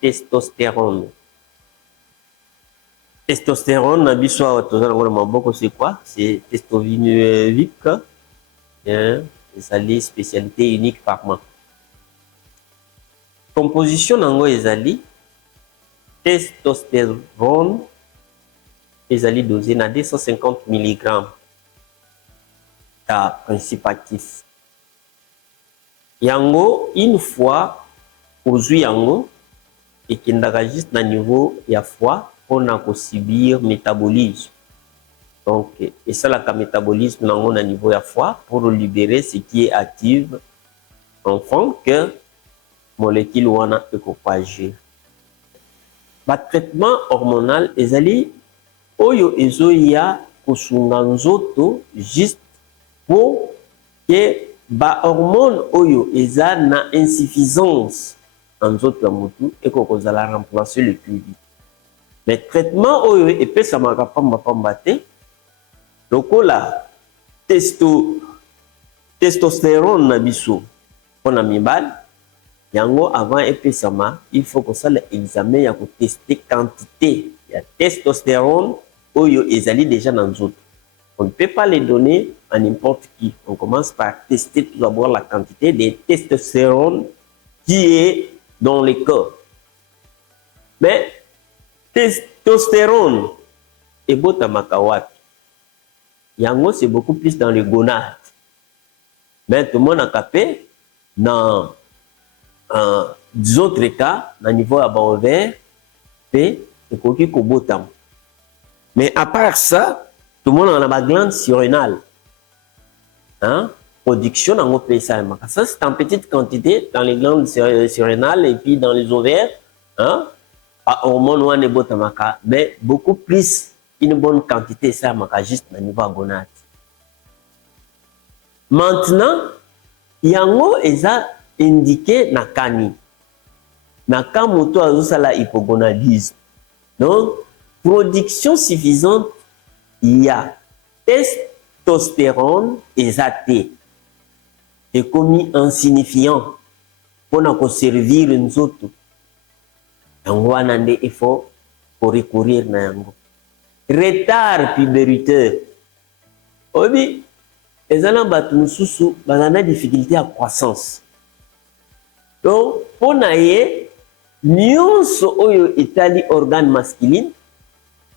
testostérone. Testostérone, na biso awa tozala ngona maboko, c'est quoi? C'est testovinique, ezali spécialité unique pharma. Composition nango ezali testostérone ezali dosé na 250 mg ta principe actif. Yango une fois ozwi yango ekendaka juste na niveau ya foie pour subir métabolisme. Donc et ça la métabolisme nango na niveau ya foie pour libérer ce qui est actif enfin que molécule wana ekopage. Ba traitement hormonal ezali oyo ezoya kosunga nzoto juste pour que ba hormone oyo eza na insuffisance en nzoto ya mutu ekokozala remplacer le plus vite. Mais traitement oyo epesamaka pamba te lokola testostérone na biso mpona mibali yango avant epesama il faut kosala examen ya kotester quantité ya testostérone oyo ezali déjà dans nzoto. On ne peut pas les donner à n'importe qui. On commence par tester tout d'abord la quantité de testostérone qui est dans le corps. Mais testostérone et botamakawat, yango c'est beaucoup plus dans les gonades. Mais tout le monde a capé dans d'autres cas, dans le niveau à bas ouvert, et koki kobotam. Mais à part ça, tout le monde a la glande surrénale. Hein? Production dans le ça c'est en petite quantité dans les glandes surrénales et puis dans les ovaires. Hein? À hormone ou botamaka, mais beaucoup plus une bonne quantité ça maka juste au niveau gonade. Maintenant, yango eza indiqué na kani. Na kamoto azosala hypogonadisme. Donc production suffisante, il y a testostérone exaté et commis insignifiant pour servir nous autres. Yango anande il faut recourir na yango. Retard pubertaire. Obi ezana batu mususu bazana difficulté à croissance. Donc pour naye nyonso oyo etali organe masculine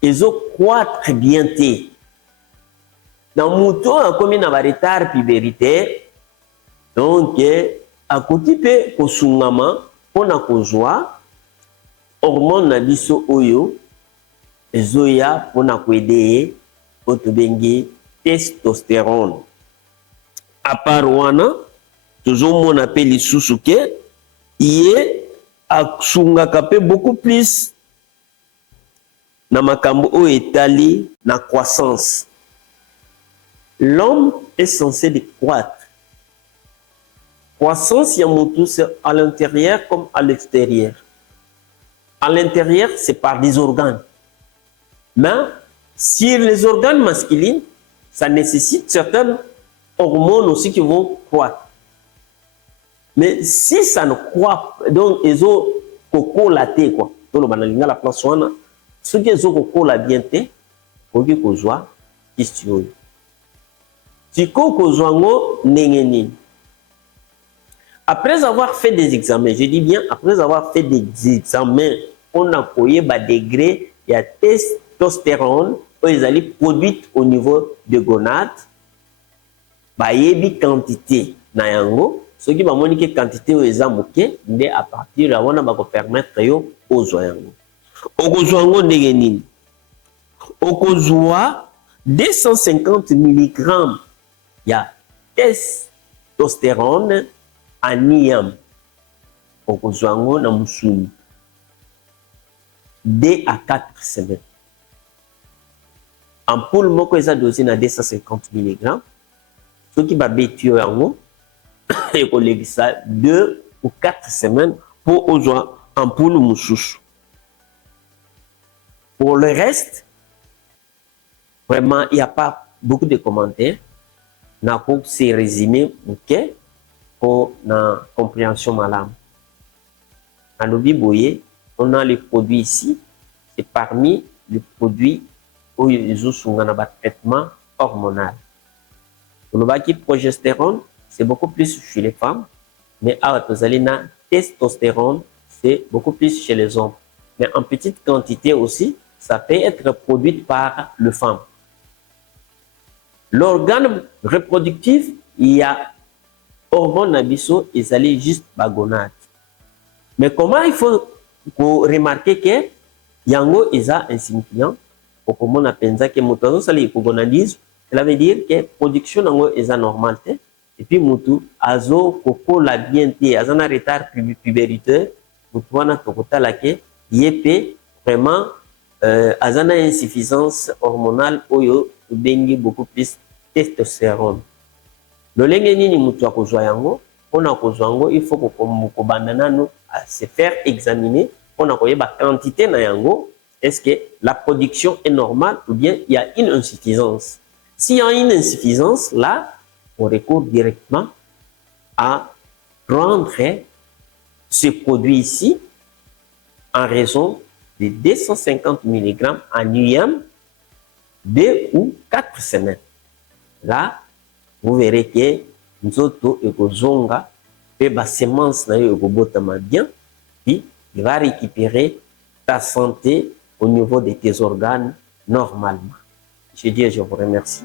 ezo croître bien te. Dans mouton a commis na retard pubertaire. Donc a côté pe kosungama pona kozwa hormone na biso oyo ezoya pona kwede otobengi testostérone. À part wana toujours mon appel lisusu ke iye aksungaka pe beaucoup plus na makambo o etali na croissance. L'homme est censé de croître. Croissance yamutu c'est à l'intérieur comme à l'extérieur. À l'intérieur c'est par des organes. Mais sur les organes masculins, ça nécessite certaines hormones aussi qui vont croître. Mais si ça ne croît pas, donc ils ont coco laté quoi. Tout le monde a la place wana. Ce qui est au coco la bien te, pour que qu'on soit question. Si coco zoango nengeni. Après avoir fait des examens, je dis bien après avoir fait des examens, on a coyé bas degré, il y a testostérone, ils allaient produite au niveau de gonade, bah yebi quantité na yango, ce qui va moniquer quantité aux examens mais à partir de là on va permettre yo aux zoango. Okozoango nengeni. Okozoa 250 mg, il y a testostérone aniam. Okozoango na musuni. 2 à 4 semaines. Ampoule moko eza dosé na 250 mg. Ce qui va bétio yango et qu'on ça 2 ou 4 semaines pour ozoa ampoule mususu. Pour le reste, vraiment, il n'y a pas beaucoup de commentaires. Na pour ces résumés, ok, pour la compréhension malade. Alobi boye, on a les produits ici, c'est parmi les produits où ils ont un traitement hormonal. Le progestérone, c'est beaucoup plus chez les femmes, mais à la testostérone, c'est beaucoup plus chez les hommes. Mais en petite quantité aussi, ça peut être produit par le femme. L'organe reproductif, il y a hormones abisso et ça juste bagonade. Mais comment il faut remarquer que yango est insignifiant pour comment on appelle ça que moto ça les hypogonadisme, cela veut dire que production yango est normale et puis mutu azo koko la bien té azana retard pubertaire mutu wana tokota la ke yepé vraiment azana insuffisance hormonale oyo bengi beaucoup plus testostérone. Lolenge nini mutu akozwa yango pona kozwa yango il faut ko bandana no à se faire examiner pona koyeba quantité na yango, est-ce que la production est normale ou bien il y a une insuffisance. S'il y a une insuffisance là, on recourt directement à prendre ce produit ici en raison de 250 mg en IM 2 ou 4 semaines. Là, vous verrez que nzoto ekozonga pe ba semence na yo ekobotama bien, puis il va récupérer ta santé au niveau de tes organes normalement. Je dis, je vous remercie.